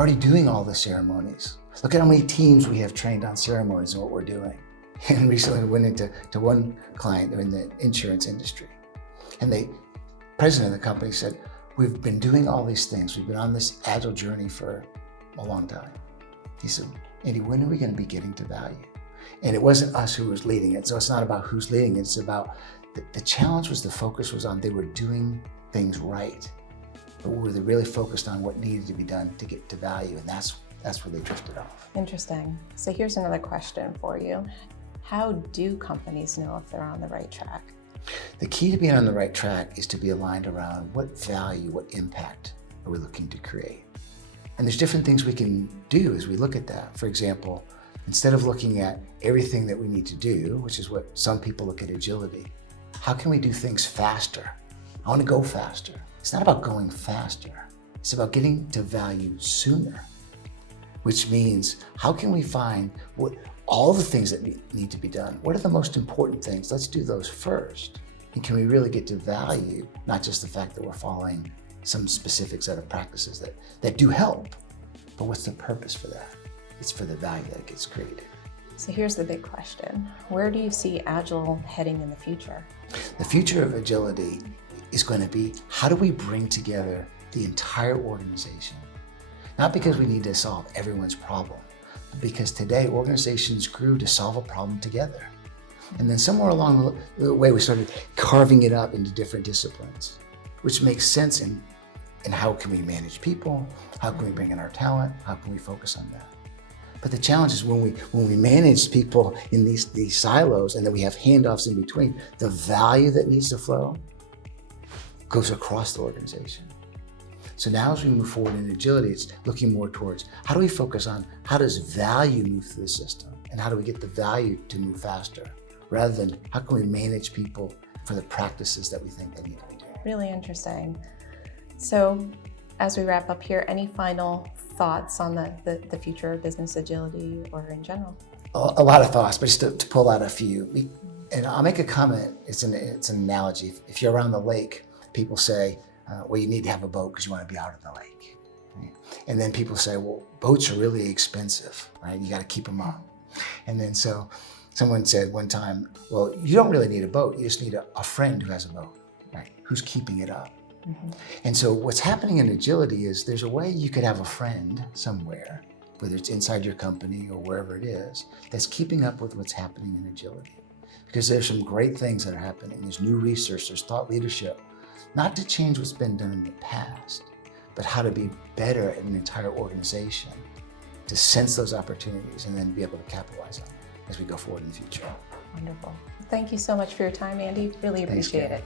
already doing all the ceremonies. Look at how many teams we have trained on ceremonies and what we're doing. And recently went into one client in the insurance industry. And the president of the company said, we've been doing all these things. We've been on this agile journey for a long time. He said, Andy, when are we going to be getting to value? And it wasn't us who was leading it. So it's not about who's leading it. It's about the challenge was the focus was on they were doing things right. But were they really focused on what needed to be done to get to value? And that's where they drifted off. Interesting. So here's another question for you. How do companies know if they're on the right track? The key to being on the right track is to be aligned around what value, what impact are we looking to create? And there's different things we can do as we look at that. For example, instead of looking at everything that we need to do, which is what some people look at agility, how can we do things faster? I want to go faster. It's not about going faster. It's about getting to value sooner, which means how can we find what all the things that need to be done? What are the most important things? Let's do those first. And can we really get to value, not just the fact that we're following some specific set of practices that do help, but what's the purpose for that? It's for the value that gets created. So here's the big question. Where do you see Agile heading in the future? The future of agility is going to be, how do we bring together the entire organization? Not because we need to solve everyone's problem, but because today organizations grew to solve a problem together. And then somewhere along the way, we started carving it up into different disciplines, which makes sense in how can we manage people, how can we bring in our talent, how can we focus on that. But the challenge is when we manage people in these silos and then we have handoffs in between, the value that needs to flow goes across the organization. So now as we move forward in agility, it's looking more towards how do we focus on how does value move through the system and how do we get the value to move faster, rather than how can we manage people for the practices that we think they need to be doing. Really interesting. So as we wrap up here, any final thoughts on the future of business agility or in general? A lot of thoughts, but just to pull out a few. And I'll make a comment, it's an analogy. If you're around the lake, people say, well, you need to have a boat because you want to be out in the lake. Right? And then people say, well, boats are really expensive, right? You got to keep them up. And then so someone said one time, well, you don't really need a boat. You just need a friend who has a boat, right? Who's keeping it up. Mm-hmm. And so what's happening in agility is there's a way you could have a friend somewhere, whether it's inside your company or wherever it is, that's keeping up with what's happening in agility. Because there's some great things that are happening. There's new research, there's thought leadership, not to change what's been done in the past, but how to be better at an entire organization, to sense those opportunities and then be able to capitalize on them as we go forward in the future. Wonderful. Thank you so much for your time, Andy. Really appreciate it.